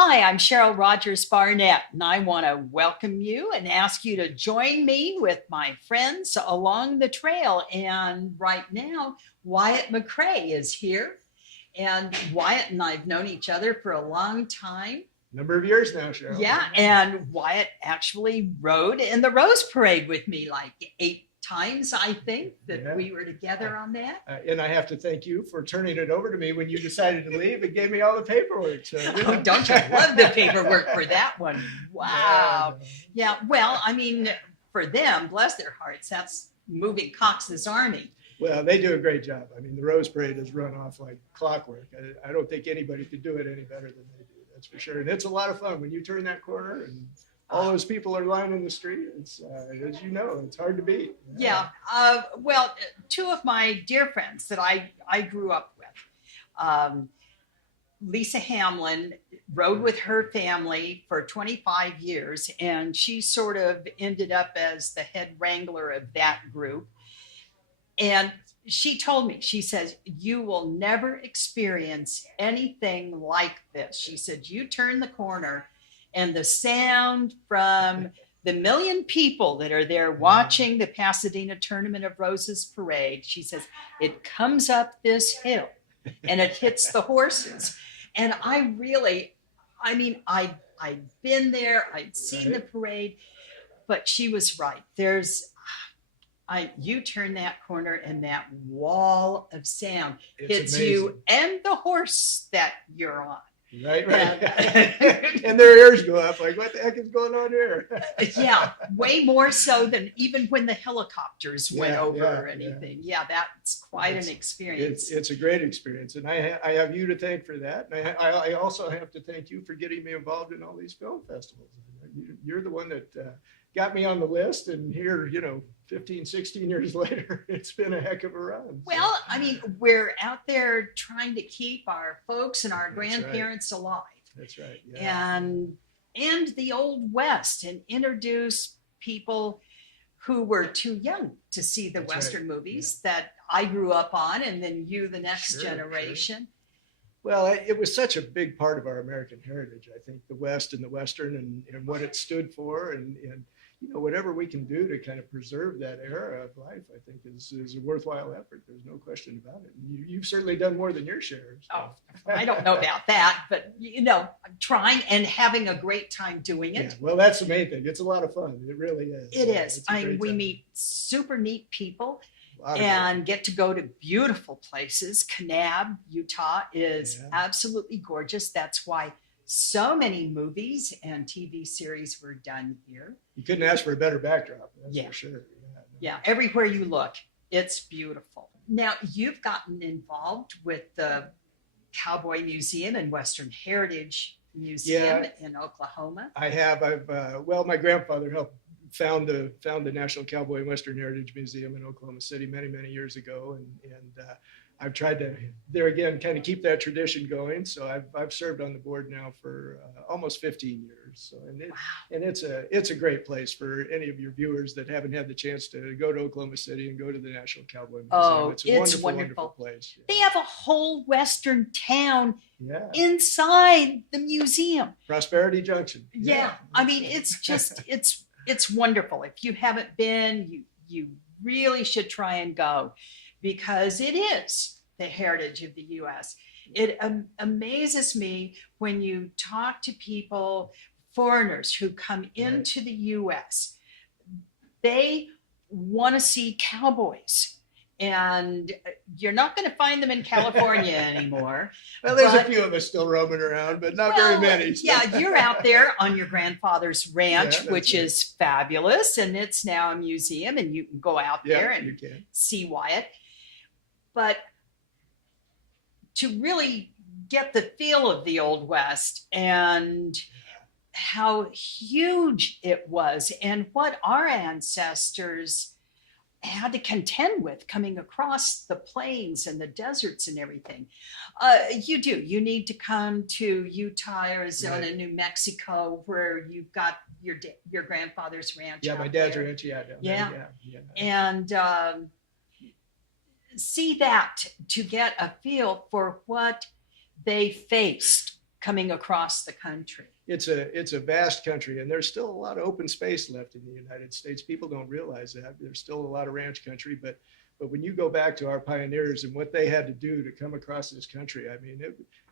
Hi, I'm Cheryl Rogers Barnett, and I want to welcome you and ask you to join me with my friends along the trail. And right now, Wyatt McCrea is here. And Wyatt and I have known each other for a long time. Number of years now, Cheryl. Yeah, and Wyatt actually rode in the Rose Parade with me like 8 times, I think, that we were together on that. And I have to thank you for turning it over to me when you decided to leave and gave me all the paperwork. So, Oh, don't you love the paperwork for that one? Wow. Yeah, well, I mean, for them, bless their hearts, that's moving Cox's Army. Well, they do a great job. I mean, the Rose Parade has run off like clockwork. I don't think anybody could do it any better than they do. That's for sure. And it's a lot of fun when you turn that corner and all those people are lining the street. It's, as you know, it's hard to beat. Yeah. Well, two of my dear friends that I grew up with, Lisa Hamlin rode with her family for 25 years, and she sort of ended up as the head wrangler of that group. And she told me, she says, you will never experience anything like this. She said, you turn the corner and the sound from the million people that are there watching the Pasadena Tournament of Roses parade, she says, it comes up this hill and it hits the horses. And I'd been there, I'd seen the parade, but she was right. You turn that corner and that wall of sound hits amazing. You and the horse that you're on. Right. And their ears go up like, what the heck is going on here? Yeah, way more so than even when the helicopters went over or anything. Yeah, that's quite an experience. It's a great experience. And I have you to thank for that. And I also have to thank you for getting me involved in all these film festivals. You're the one that got me on the list, and here, 15, 16 years later, it's been a heck of a run. Well, I mean, we're out there trying to keep our folks and our grandparents alive. That's right. Yeah. And the Old West, and introduce people who were too young to see the Western movies that I grew up on, and then you, the next generation. Sure. Well, it was such a big part of our American heritage, I think, the West and the Western and what it stood for, and whatever we can do to kind of preserve that era of life, I think is a worthwhile effort. There's no question about it. And you've certainly done more than your share. So. Oh, I don't know about that, but I'm trying and having a great time doing it. Yeah, well, that's the main thing. It's a lot of fun. It really is. It is. We meet super neat people and get to go to beautiful places. Kanab, Utah is absolutely gorgeous. That's why so many movies and TV series were done here. You couldn't ask for a better backdrop, that's for sure. Yeah, everywhere you look, it's beautiful. Now, you've gotten involved with the Cowboy Museum and Western Heritage Museum in Oklahoma. I have. My grandfather helped found the National Cowboy and Western Heritage Museum in Oklahoma City many, many years ago, and I've tried to, there again, kind of keep that tradition going. So I've served on the board now for almost 15 years. So and it's a great place for any of your viewers that haven't had the chance to go to Oklahoma City and go to the National Cowboy Museum. Oh, it's a wonderful place. Yeah. They have a whole Western town inside the museum. Prosperity Junction. Yeah. I mean, it's just it's wonderful. If you haven't been, you really should try and go, because it is the heritage of the U.S. It amazes me when you talk to people, foreigners who come into the U.S., they want to see cowboys. And you're not going to find them in California anymore. Well, there's a few of us still roaming around, but not very many. So. Yeah, you're out there on your grandfather's ranch, which is fabulous. And it's now a museum, and you can go out there and see Wyatt. But to really get the feel of the Old West and how huge it was and what our ancestors had to contend with coming across the plains and the deserts and everything. You need to come to Utah, Arizona, New Mexico, where you've got your grandfather's ranch. Yeah, my dad's ranch. Yeah. And see that to get a feel for what they faced coming across the country. It's a vast country, and there's still a lot of open space left in the United States. People don't realize that. There's still a lot of ranch country, but when you go back to our pioneers and what they had to do to come across this country, I mean,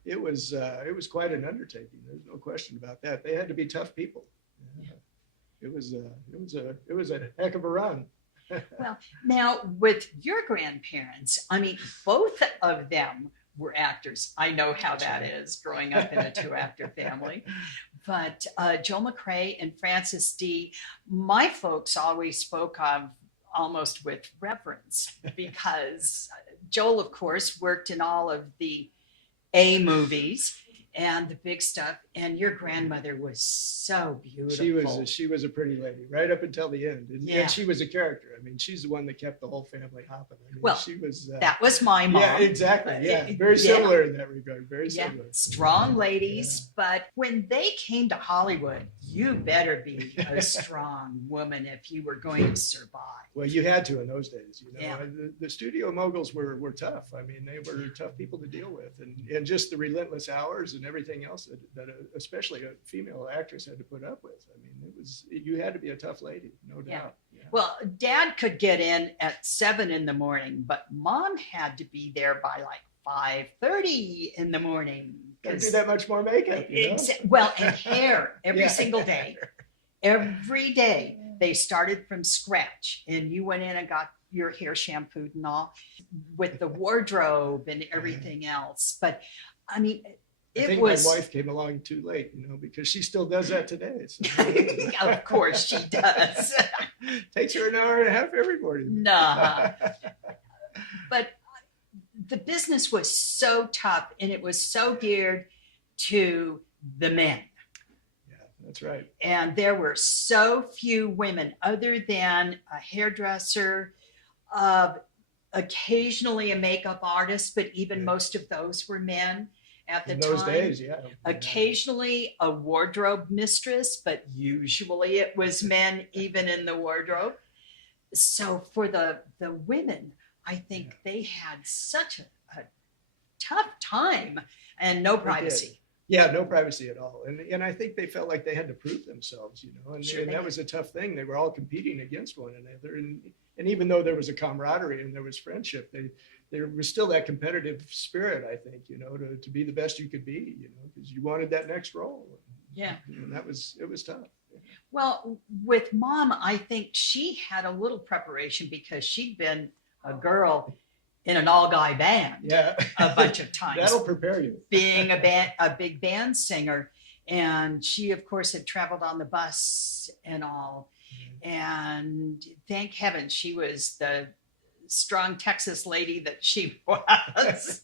it was quite an undertaking. There's no question about that. They had to be tough people. Yeah. It was a heck of a run. Well, now with your grandparents, I mean, both of them were actors. I know how that is growing up in a 2-actor family. But Joel McCrea and Frances D., my folks always spoke of almost with reverence, because Joel, of course, worked in all of the A movies and the big stuff, and your grandmother was so beautiful. She was a pretty lady right up until the end, Yeah. and she was a character. I mean, she's the one that kept the whole family hopping. I mean, Well, she was that was my mom. Yeah, exactly. Yeah, very Yeah. similar in that regard. Very Yeah, similar. strong ladies. But when they came to Hollywood, you better be a strong woman if you were going to survive. Well, you had to in those days. You know, Yeah. the studio moguls were tough. I mean, they were tough people to deal with, and just the relentless hours and everything else that especially a female actress had to put up with. I mean, you had to be a tough lady, no Yeah. doubt. Yeah. Well, Dad could get in at 7 a.m, but Mom had to be there by like 5:30 in the morning. Gotta do that much more makeup. You know? Well, and hair every Yeah. single day. Every day they started from scratch, and you went in and got your hair shampooed and all with the wardrobe and everything else. But I mean, I it think was. my wife came along too late, you know, because she still does that today. So. Of course she does. Takes her an hour and a half every morning. Nah. But the business was so tough, and it was so geared to the men. Yeah, that's right. And there were so few women, other than a hairdresser, occasionally a makeup artist, but even most of those were men at the In time. those days, yeah. Occasionally a wardrobe mistress, but usually it was men, even in the wardrobe. So for the women, I think they had such a tough time, and no privacy. Yeah, no privacy at all. And I think they felt like they had to prove themselves, you know, and, Sure and they that did. was a tough thing. They were all competing against one another. And even though there was a camaraderie and there was friendship, there was still that competitive spirit, I think, you know, to be the best you could be, you know, because you wanted that next role. Yeah. And it was tough. Well, with Mom, I think she had a little preparation because she'd been a girl in an all-guy band Yeah. a bunch of times, That'll prepare you. being a big band singer. And she, of course, had traveled on the bus and all. And thank heaven she was the strong Texas lady that she was.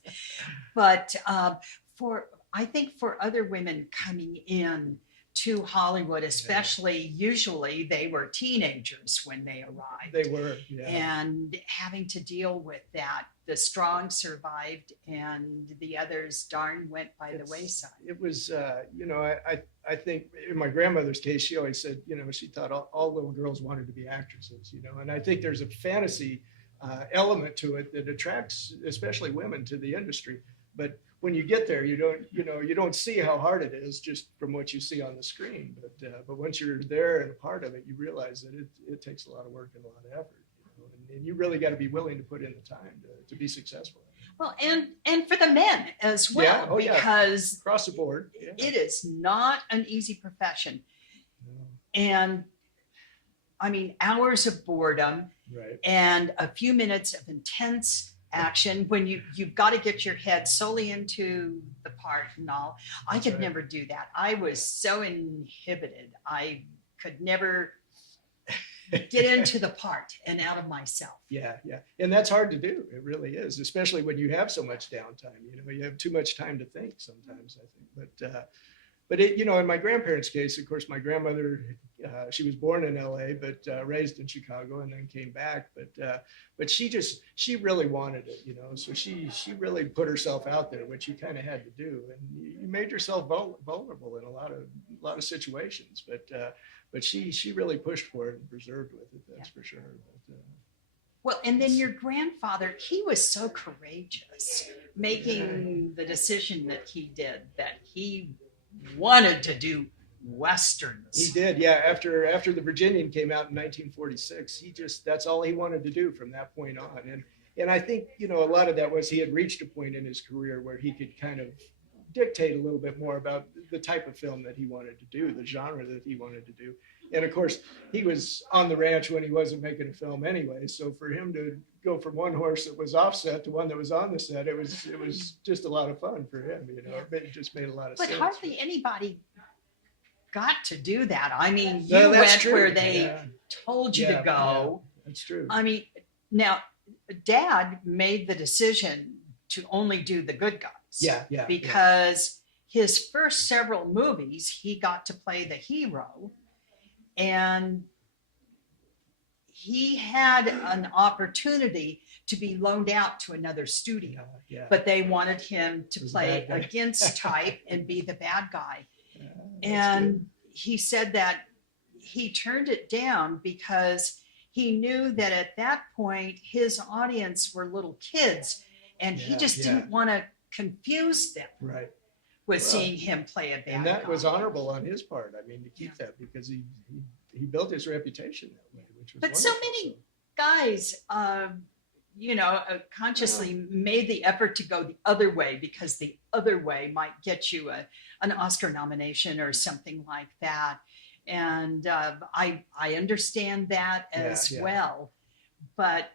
But I think for other women coming in to Hollywood, especially, usually they were teenagers when they arrived. They were, yeah. And having to deal with that, the strong survived and the others darn went by the wayside. It was, you know, I think in my grandmother's case, she always said, you know, she thought all little girls wanted to be actresses, you know, and I think there's a fantasy element to it that attracts especially women to the industry. But when you get there, you don't see how hard it is just from what you see on the screen. But once you're there and a part of it, you realize that it takes a lot of work and a lot of effort. You know, and you really got to be willing to put in the time to be successful. Well, and for the men as well, Yeah. Oh, yeah. because Across the board. Yeah. it is not an easy profession. No. And I mean, hours of boredom Right. and a few minutes of intense action when you've got to get your head solely into the part and all. I That's could right. never do that. I was so inhibited. I could never get into the part and out of myself. Yeah, yeah. And that's hard to do. It really is, especially when you have so much downtime. You know, you have too much time to think sometimes, I think. But it, you know, in my grandparents' case, of course, my grandmother, she was born in LA, but raised in Chicago and then came back. But she really wanted it, you know, so she really put herself out there, which you kind of had to do. And you made yourself vulnerable in a lot of situations. But she really pushed for it and preserved with it, that's for sure. Well, and then your grandfather, he was so courageous making the decision that he did, that he wanted to do Westerns. He did, yeah. After the Virginian came out in 1946, that's all he wanted to do from that point on. And I think, a lot of that was he had reached a point in his career where he could kind of dictate a little bit more about the type of film that he wanted to do, the genre that he wanted to do. And of course, he was on the ranch when he wasn't making a film anyway. So for him to go from one horse that was offset to one that was on the set, it was just a lot of fun for him. It just made a lot of sense. But hardly anybody got to do that. I mean, you Well, that's went true. where they Yeah. told you to go. Yeah, that's true. I mean, now, Dad made the decision to only do the good guys. Yeah. Because his first several movies, he got to play the hero, and he had an opportunity to be loaned out to another studio, Yeah. but they wanted him to Was play the bad guy. against type and be the bad guy. That's And good. he said that he turned it down because he knew that at that point his audience were little kids, and he just didn't want to confuse them Right. with Well, seeing him play a bad And that guy. was honorable on his part. I mean, to keep that, because he built his reputation that way, which was But so wonderful. many guys, consciously made the effort to go the other way because the other way might get you an Oscar nomination or something like that. And I understand that as Yeah. well. But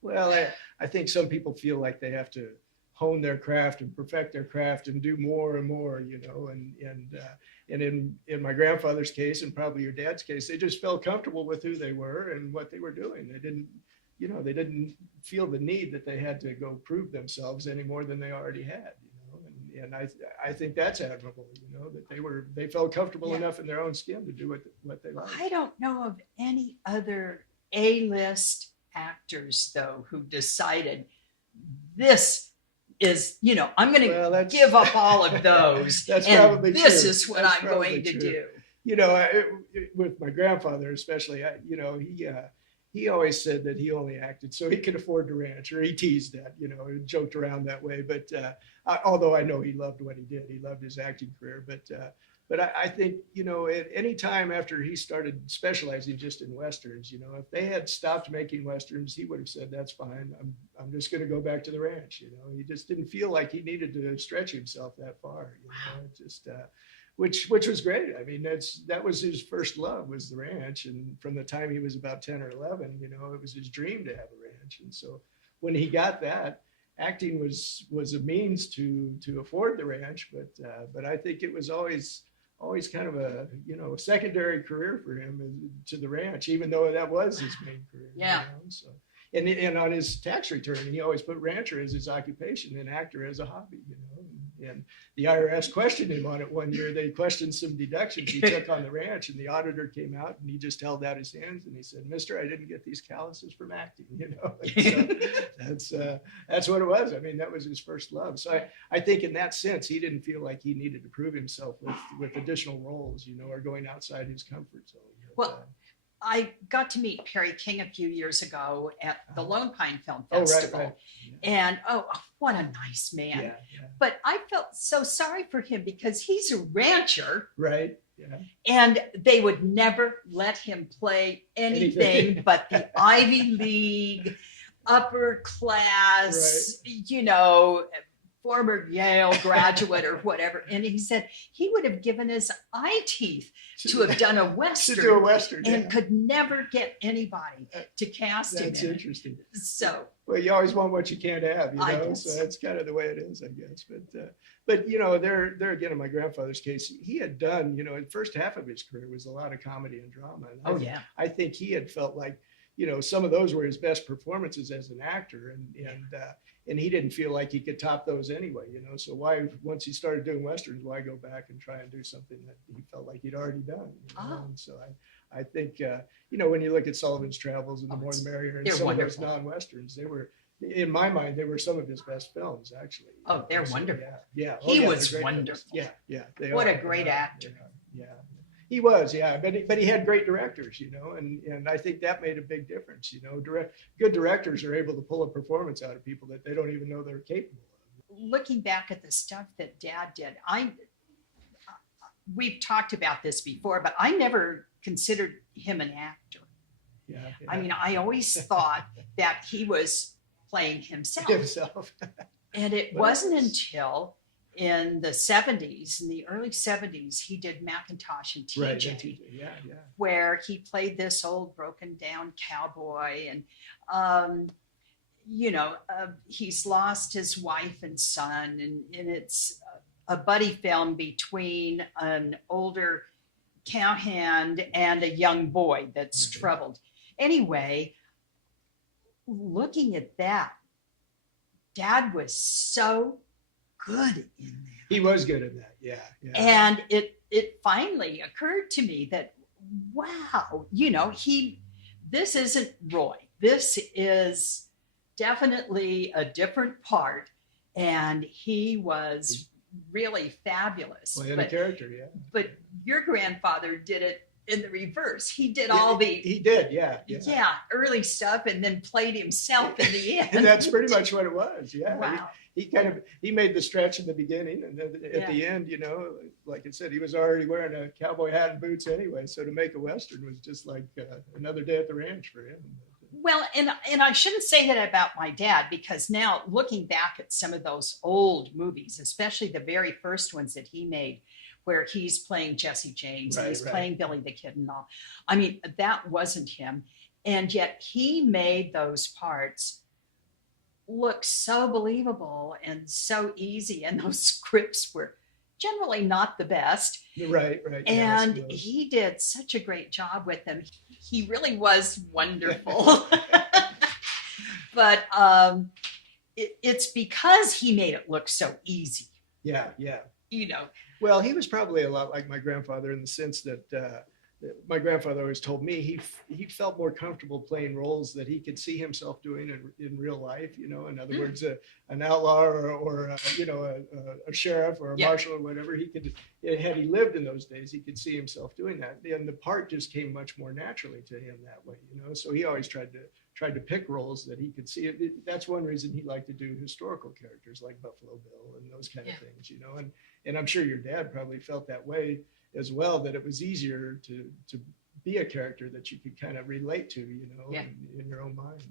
Well, I think some people feel like they have to hone their craft and perfect their craft and do more and more, and in my grandfather's case, and probably your dad's case, they just felt comfortable with who they were and what they were doing. They didn't feel the need that they had to go prove themselves any more than they already had, and I think that's admirable, that they felt comfortable enough in their own skin to do what they liked. I don't know of any other A-list actors, though, who decided this is, I'm going to give up all of those. That's and probably this true. is what That's I'm going probably to true. do. With my grandfather especially, he always said that he only acted so he could afford to ranch, or he teased that, and joked around that way. But although I know he loved what he did, he loved his acting career. But I think, at any time after he started specializing just in Westerns, if they had stopped making Westerns, he would have said, that's fine. I'm just going to go back to the ranch. He just didn't feel like he needed to stretch himself that far, which was great. I mean, that was his first love, was the ranch. And from the time he was about 10 or 11, it was his dream to have a ranch. And so when he got that, acting was a means to afford the ranch. But I think it was always kind of a secondary career for him to the ranch, even though that was his main career. Yeah. So and on his tax return, he always put rancher as his occupation and actor as a hobby. And the IRS questioned him on it one year. They questioned some deductions he took on the ranch, and the auditor came out and he just held out his hands and he said, "Mister, I didn't get these calluses from acting." And so that's what it was. I mean, that was his first love. So I think in that sense, he didn't feel like he needed to prove himself with additional roles, or going outside his comfort zone. Well, I got to meet Perry King a few years ago at the Lone Pine Film Oh, Festival. right. And what a nice man. Yeah. But I felt so sorry for him because he's a rancher. Right. Yeah. And they would never let him play anything but the Ivy League, upper class, former Yale graduate or whatever. And he said he would have given his eye teeth to have done a Western. To do a Western, and could never get anybody to cast him. That's in interesting. It. So, well, you always want what you can't have, I guess. So that's kind of the way it is, I guess. But there again, in my grandfather's case, he had done, the first half of his career was a lot of comedy and drama. And I think he had felt like, some of those were his best performances as an actor, and he didn't feel like he could top those anyway, So why, once he started doing Westerns, why go back and try and do something that he felt like he'd already done? And so I think, when you look at Sullivan's Travels and The More the Merrier and some wonderful. of those non-Westerns, they were, in my mind, they were some of his best films, actually. Oh, they're wonderful. Yeah. He they're was great films. wonderful. Yeah. What a great actor. Yeah. He was, yeah, but he had great directors, you know, and I think that made a big difference. You know, good directors are able to pull a performance out of people that they don't even know they're capable of. Looking back at the stuff that Dad did, we've talked about this before, but I never considered him an actor. Yeah, yeah. I mean, I always thought that he was playing himself. And it wasn't until in the 70s, in the early 70s, he did Macintosh and TJ, right. Yeah. where he played this old broken down cowboy. And, he's lost his wife and son, and it's a buddy film between an older cowhand and a young boy that's troubled. Anyway, looking at that, Dad was so good in that. He was good at that, yeah. And it finally occurred to me that, wow, this isn't Roy. This is definitely a different part, and he was really fabulous. Well, a character, yeah. But your grandfather did it in the reverse. He did He did, yeah. Early stuff, and then played himself in the end. And that's pretty much what it was. Yeah. Wow. He made the stretch in the beginning, and then at the end, like I said, he was already wearing a cowboy hat and boots anyway. So to make a Western was just like another day at the ranch for him. Well, and I shouldn't say that about my dad, because now looking back at some of those old movies, especially the very first ones that he made, where he's playing Jesse James and he's playing Billy the Kid and all. I mean, that wasn't him. And yet he made those parts look so believable and so easy. And those scripts were generally not the best. Right. And he did such a great job with them. He really was wonderful. But it's because he made it look so easy. Yeah. Well, he was probably a lot like my grandfather in the sense that my grandfather always told me he felt more comfortable playing roles that he could see himself doing in real life. In other words, an outlaw or a sheriff or a marshal or whatever. Had he lived in those days, he could see himself doing that. And the part just came much more naturally to him that way. So he always tried to pick roles that he could see. That's one reason he liked to do historical characters like Buffalo Bill and those kind of things. And I'm sure your dad probably felt that way as well, that it was easier to be a character that you could kind of relate to, in your own mind.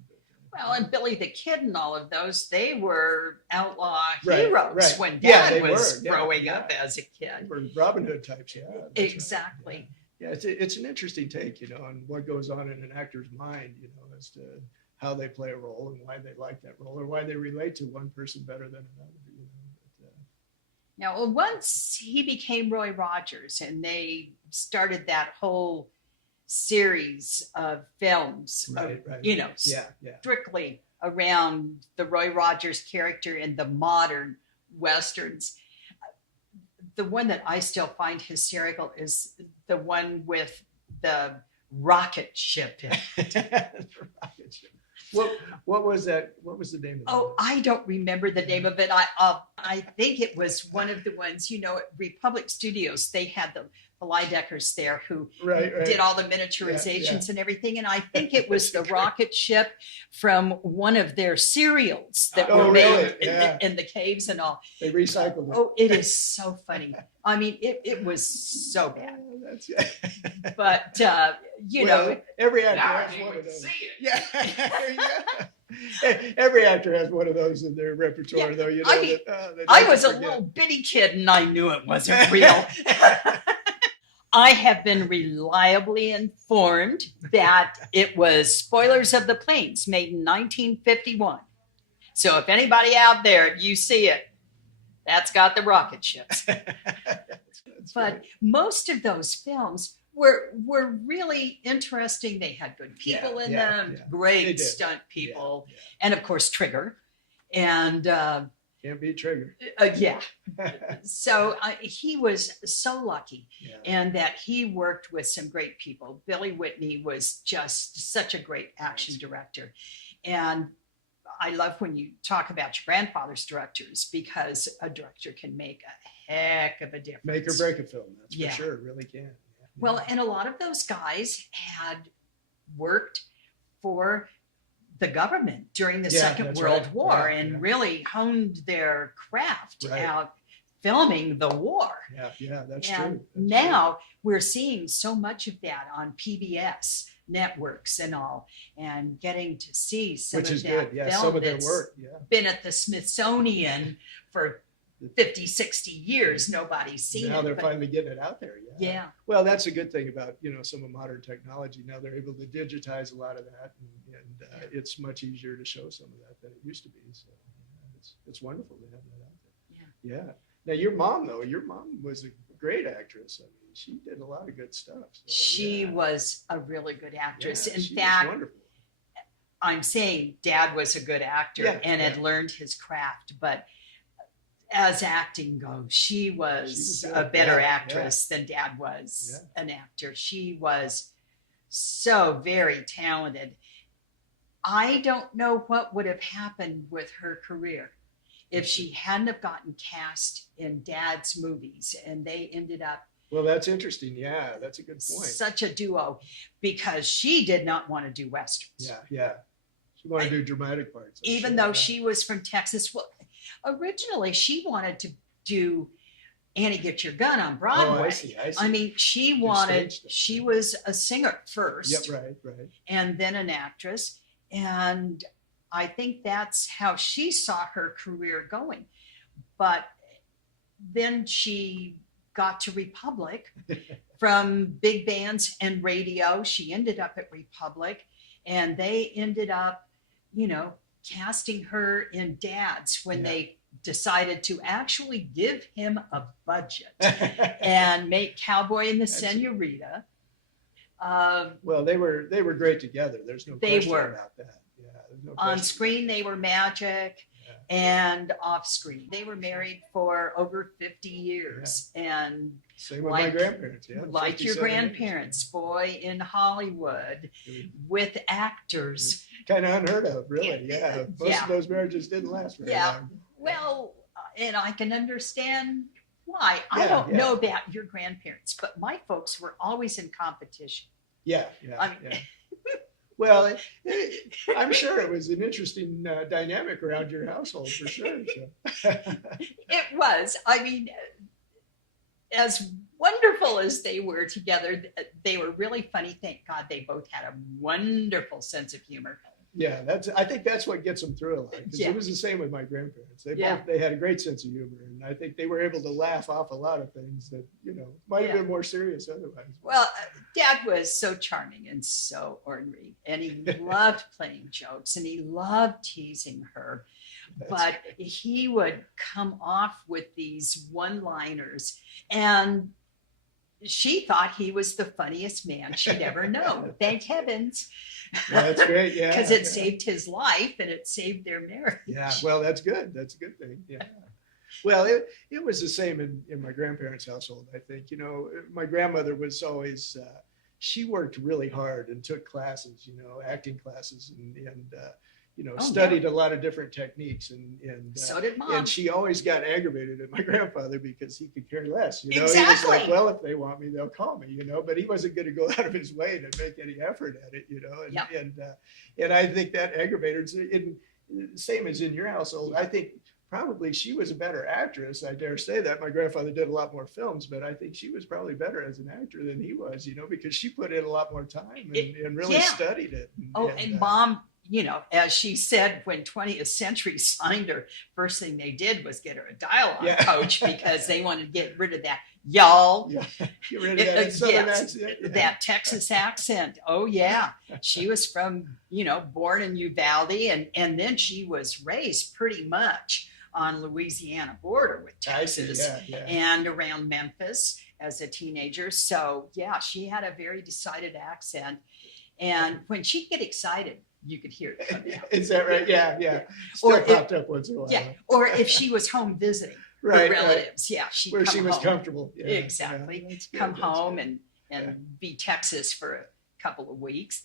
Well, and Billy the Kid and all of those, they were outlaw heroes when Dad was growing up as a kid. They were Robin Hood types, yeah. Exactly. Right. Yeah, it's an interesting take, on what goes on in an actor's mind, as to how they play a role and why they like that role or why they relate to one person better than another. Now, once he became Roy Rogers and they started that whole series of films, strictly around the Roy Rogers character in the modern Westerns, the one that I still find hysterical is the one with the rocket ship in it. The rocket ship. What was that? What was the name of it? Oh, I don't remember the name of it. I think it was one of the ones, at Republic Studios, they had the Lydeckers there who did all the miniaturizations and everything. And I think it was the rocket ship from one of their serials that were made in the caves and all. They recycled it. Oh, it is so funny. I mean, it was so bad. But, every actor has one of those. Yeah. Every actor has one of those in their repertoire, though. I was a little bitty kid and I knew it wasn't real. I have been reliably informed that it was Spoilers of the Plains, made in 1951. So if anybody out there, if you see it, that's got the rocket ships. But most of those films were really interesting. They had good people in them, great stunt people, and of course Trigger. And can't beat Trigger. So he was so lucky, and that he worked with some great people. Billy Whitney was just such a great action director, and I love when you talk about your grandfather's directors, because a director can make a heck of a difference. Make or break a film, that's for sure. It really can. Well, and a lot of those guys had worked for the government during the Second World War and really honed their craft out filming the war. Yeah, that's and true. Now we're seeing so much of that on PBS networks and all, and getting to see some Which of is that good. Yeah, film some of their that's work. been at the Smithsonian for 50, 60 years. Nobody's seen now it. they're finally getting it out there. Yeah. Well, that's a good thing about, some of modern technology. Now they're able to digitize a lot of that, and it's much easier to show some of that than it used to be. So it's wonderful to have that out there. Yeah. Now your mom was a great actress. I mean, she did a lot of good stuff. So, she was a really good actress. Yeah, In she fact, was wonderful. I'm saying Dad was a good actor and had learned his craft, but as acting goes, she was a better actress than Dad was an actor. She was so very talented. I don't know what would have happened with her career if she hadn't have gotten cast in Dad's movies and they ended up. Well, that's interesting. Yeah, that's a good point. Such a duo, because she did not want to do Westerns. Yeah. She wanted to do dramatic parts. Even though she was from Texas. Well, originally she wanted to do Annie Get Your Gun on Broadway. Oh, I see. I mean, she was a singer first. Yep, right. And then an actress. And I think that's how she saw her career going. But then she got to Republic from big bands and radio. She ended up at Republic, and they ended up, casting her in Dad's when they decided to actually give him a budget and make Cowboy and the Senorita. Well, they were great together. There's no question about that. Yeah, there's no on screen, they were magic. And off screen, they were married for over 50 years. And same with my grandparents. Like your grandparents, boy in Hollywood with actors. Kind of unheard of, really. Yeah. Most of those marriages didn't last very long. Well, and I can understand why. I don't know about your grandparents, but my folks were always in competition. Yeah. Well, I'm sure it was an interesting dynamic around your household for sure. So. It was. I mean, as wonderful as they were together, they were really funny. Thank God they both had a wonderful sense of humor. Yeah, I think that's what gets them through a lot. Because it was the same with my grandparents. They had a great sense of humor, and I think they were able to laugh off a lot of things that might have been more serious otherwise. Well, Dad was so charming and so ornery, and he loved playing jokes, and he loved teasing her. But he would come off with these one-liners, and she thought he was the funniest man she'd ever known. Thank heavens. That's great, yeah. Because it saved his life and it saved their marriage. Yeah, well, that's good. That's a good thing. Yeah. Well, it was the same in my grandparents' household, I think. My grandmother was always, she worked really hard and took classes, acting classes and studied a lot of different techniques. And so did Mom. And she always got aggravated at my grandfather because he could care less. Exactly. He was like, well, if they want me, they'll call me, but he wasn't going to go out of his way to make any effort at it, and I think that aggravated her. Same as in your household. I think probably she was a better actress. I dare say that. My grandfather did a lot more films, but I think she was probably better as an actor than he was, because she put in a lot more time and really studied it. And Mom, as she said, when 20th Century signed her, first thing they did was get her a dialogue coach because they wanted to get rid of that y'all. Yeah. Get rid of that Southern accent. Yeah. That Texas accent. Oh, yeah. She was from, born in Uvalde, and then she was raised pretty much on Louisiana border with Texas and around Memphis as a teenager. So, she had a very decided accent. And when she'd get excited, you could hear it come out. Is that right? Yeah. Still popped up once in a while. Yeah. Or if she was home visiting her relatives, she'd where come she was home. Comfortable. Yeah. Exactly. Yeah, good, come home and be Texas for a couple of weeks.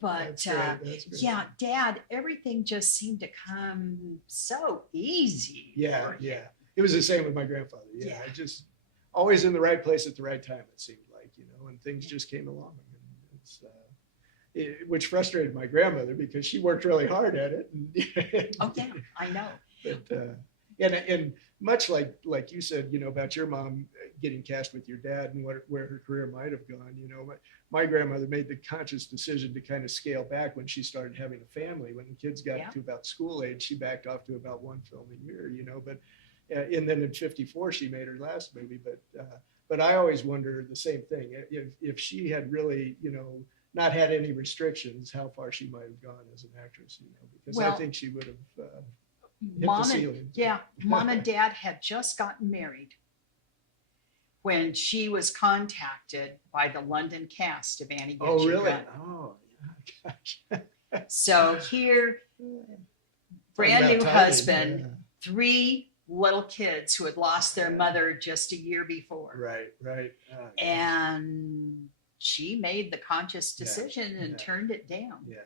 But that's great. Dad, everything just seemed to come so easy. Yeah. It was the same with my grandfather. Yeah. Just always in the right place at the right time, it seemed like, and things just came along. And which frustrated my grandmother because she worked really hard at it. And, Oh yeah, I know. But and much like you said, about your mom getting cast with your dad and where her career might have gone, my grandmother made the conscious decision to kind of scale back when she started having a family. When the kids got to about school age, she backed off to about one film a year, but and then in '54 she made her last movie. But I always wonder the same thing. If she had really, not had any restrictions, how far she might have gone as an actress, because I think she would have hit the ceiling. Mom and Dad had just gotten married when she was contacted by the London cast of Annie Gets Oh, Your really? Gun. Oh, gosh. So here, brand new husband, 3 little kids who had lost their mother just a year before. Right. And she made the conscious decision and turned it down. Yeah.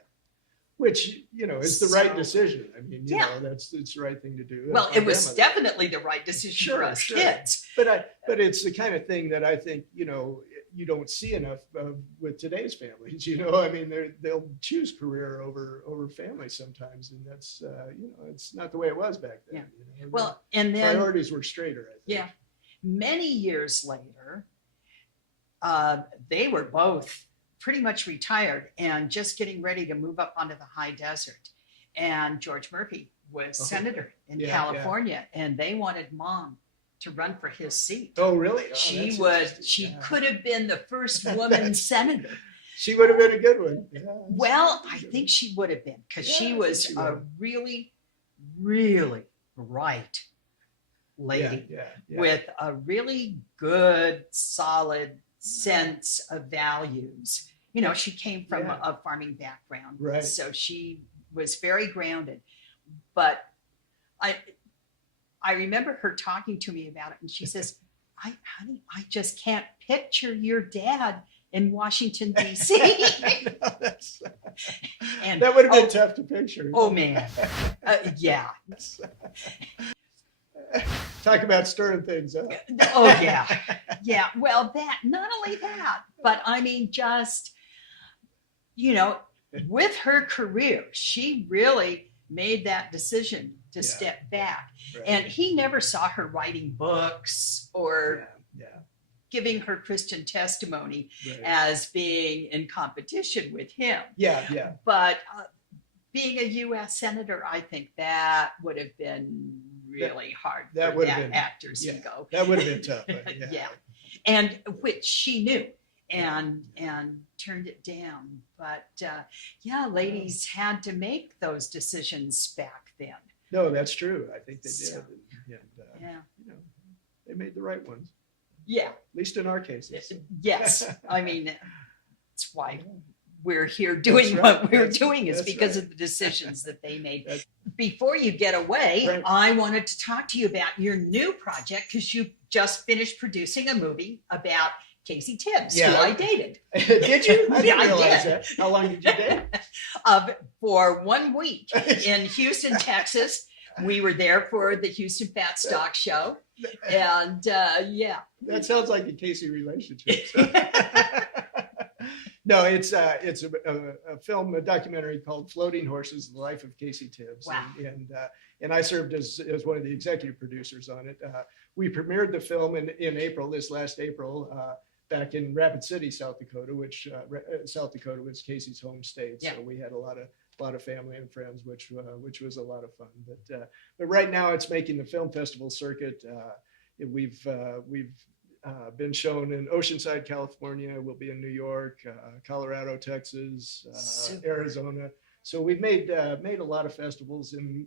Which, is the right decision. I mean, it's the right thing to do. Well, it was definitely the right decision for us kids. But it's the kind of thing that I think, you don't see enough of with today's families. I mean, they'll choose career over family sometimes, and that's it's not the way it was back then. Yeah. Well, and then priorities were straighter, I think. Yeah. Many years later, they were both pretty much retired and just getting ready to move up onto the high desert. And George Murphy was senator in California, and they wanted Mom to run for his seat. Oh, really? Oh, she could have been the first woman senator. She would have been a good one. Yeah, well, I think she would have been, because she was a really, really bright lady with a really good, solid sense of values. She came from a farming background, right? So she was very grounded. But I remember her talking to me about it, and she says, honey, I just can't picture your dad in Washington, D.C. And that would have been tough to picture. Oh, man. Yeah. Talk about stirring things up. Oh, yeah. Yeah. Well, not only that, but I mean, just, with her career, she really made that decision to step back. Right. And he never saw her writing books or giving her Christian testimony as being in competition with him. Yeah. But being a U.S. senator, I think that would have been really hard for that actor's ego. That would have been tough. And which she knew and turned it down. But ladies had to make those decisions back then. No, that's true. I think they did. And they made the right ones. Yeah. At least in our cases. Yes. I mean, that's why we're here doing what we're doing, is because of the decisions that they made. Before you get away, I wanted to talk to you about your new project, because you just finished producing a movie about Casey Tibbs, who I dated. Did you? I didn't did. realize that. How long did you date? For 1 week in Houston, Texas. We were there for the Houston Fat Stock Show. And that sounds like a Casey relationship. So. No, it's a film, a documentary called "Floating Horses: The Life of Casey Tibbs." Wow. And I served as one of the executive producers on it. We premiered the film in April, this last April, back in Rapid City, South Dakota, which South Dakota was Casey's home state. So we had a lot of family and friends, which was a lot of fun. But right now it's making the film festival circuit. We've been shown in Oceanside, California. We'll be in New York, Colorado, Texas, Arizona. So we've made a lot of festivals, and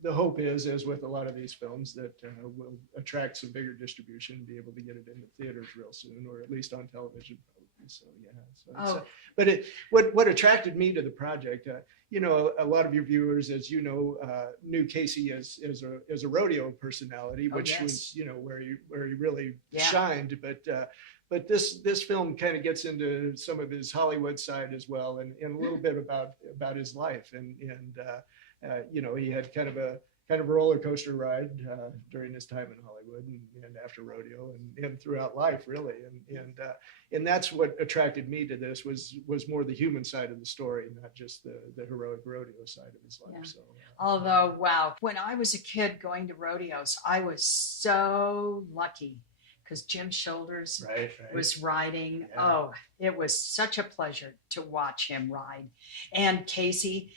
the hope is, as with a lot of these films, that we'll attract some bigger distribution and be able to get it in the theaters real soon, or at least on television. So but what attracted me to the project, a lot of your viewers, as you know, knew Casey as a rodeo personality, which was where he really shined. But this film kind of gets into some of his Hollywood side as well, and a little bit about his life, and he had kind of kind of a roller coaster ride during his time in Hollywood and after rodeo and throughout life, really. And that's what attracted me to this was more the human side of the story, not just the heroic rodeo side of his life. Yeah. So, Although, wow, when I was a kid going to rodeos, I was so lucky because Jim Shoulders right. was riding. Yeah. Oh, it was such a pleasure to watch him ride. And Casey,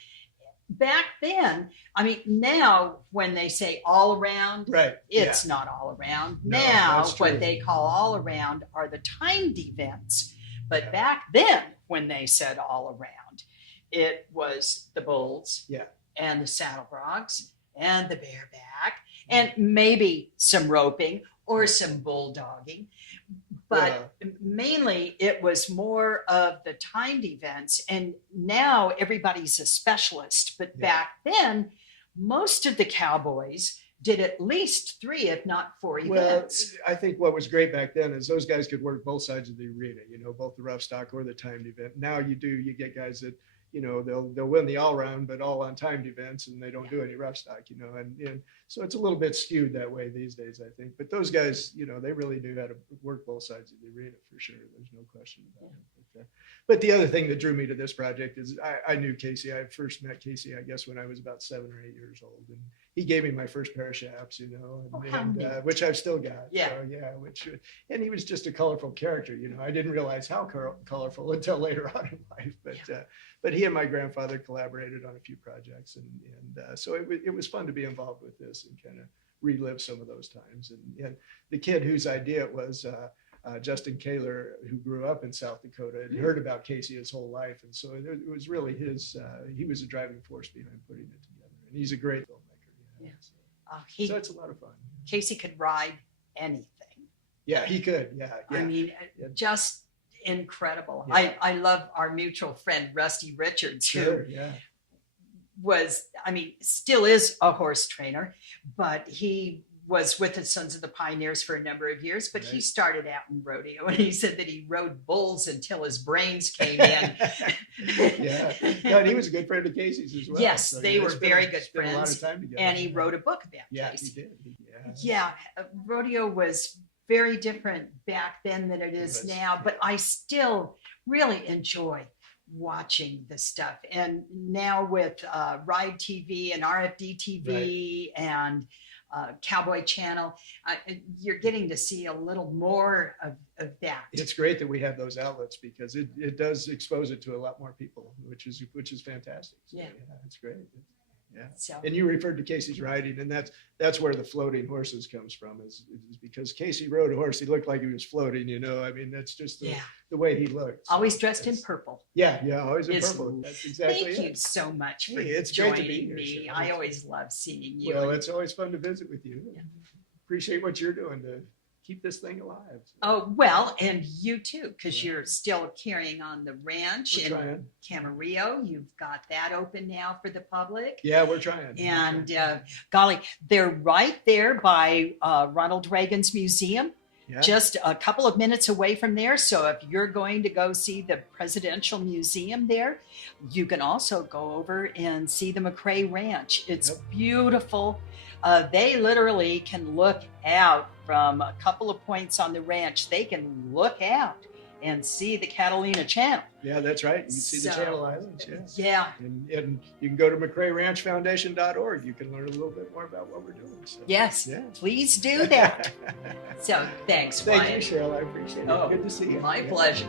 back then, I mean, now when they say all around, right. it's not all around. No, Now, that's true. what they call all around are the timed events. But Yeah. back then, when they said all around, it was the bulls Yeah. and the saddle brogs and the bareback and maybe some roping or some bulldogging. But mainly it was more of the timed events. And now everybody's a specialist. But back then, most of the cowboys did at least 3, if not 4 events. Well, I think what was great back then is those guys could work both sides of the arena, both the rough stock or the timed event. Now you get guys that, they'll win the all round, but all on timed events, and they don't do any rough stock, and so it's a little bit skewed that way these days, I think. But those guys, they really knew how to work both sides of the arena for sure. There's no question about it. But the other thing that drew me to this project is I knew Casey. I first met Casey, I guess, when I was about 7 or 8 years old, and he gave me my first pair of chaps, which I've still got. Yeah. So, and he was just a colorful character. I didn't realize how colorful until later on in life, but he and my grandfather collaborated on a few projects, and so it was fun to be involved with this and kind of relive some of those times. And the kid whose idea it was, Justin Kaler, who grew up in South Dakota, had heard about Casey his whole life, and so it was really he was a driving force behind putting it together. And he's a great filmmaker. So it's a lot of fun. Casey could ride anything. Yeah, he could. Yeah. I mean, just incredible. Yeah. I love our mutual friend Rusty Richards, who still is a horse trainer, but he was with the Sons of the Pioneers for a number of years, but he started out in rodeo, and he said that he rode bulls until his brains came in. And he was a good friend of Casey's as well. Yes, so they were very good friends. A lot of time together. And he wrote a book about Casey. He did. Rodeo was very different back then than it is now, but I still really enjoy watching the stuff. And now with Ride TV and RFD TV and Cowboy Channel, you're getting to see a little more of that. It's great that we have those outlets because it does expose it to a lot more people, which is fantastic. So, it's great. So, and you referred to Casey's riding, and that's where the floating horses comes from, is because Casey rode a horse. He looked like he was floating, I mean, that's just the way he looked. So always dressed in purple. Always in purple. That's exactly it. Thank you so much for it's joining great to be here, me. Cheryl. I always love seeing you. Well, it's always fun to visit with you. Appreciate what you're doing to keep this thing alive. So. Oh, well, and you too, because you're still carrying on the ranch in Camarillo. You've got that open now for the public. Yeah, we're trying. And golly, they're right there by Ronald Reagan's museum, just a couple of minutes away from there. So if you're going to go see the Presidential Museum there, you can also go over and see the McCrea Ranch. It's beautiful. They literally can look out from a couple of points on the ranch. They can look out and see the Catalina Channel. Yeah, that's right. You can see the Channel Islands. Yeah. And you can go to McCreaRanchFoundation.org. You can learn a little bit more about what we're doing. So, yes, please do that. So thanks, Wyatt. Thank you, Cheryl. I appreciate it. Good to see you. My pleasure.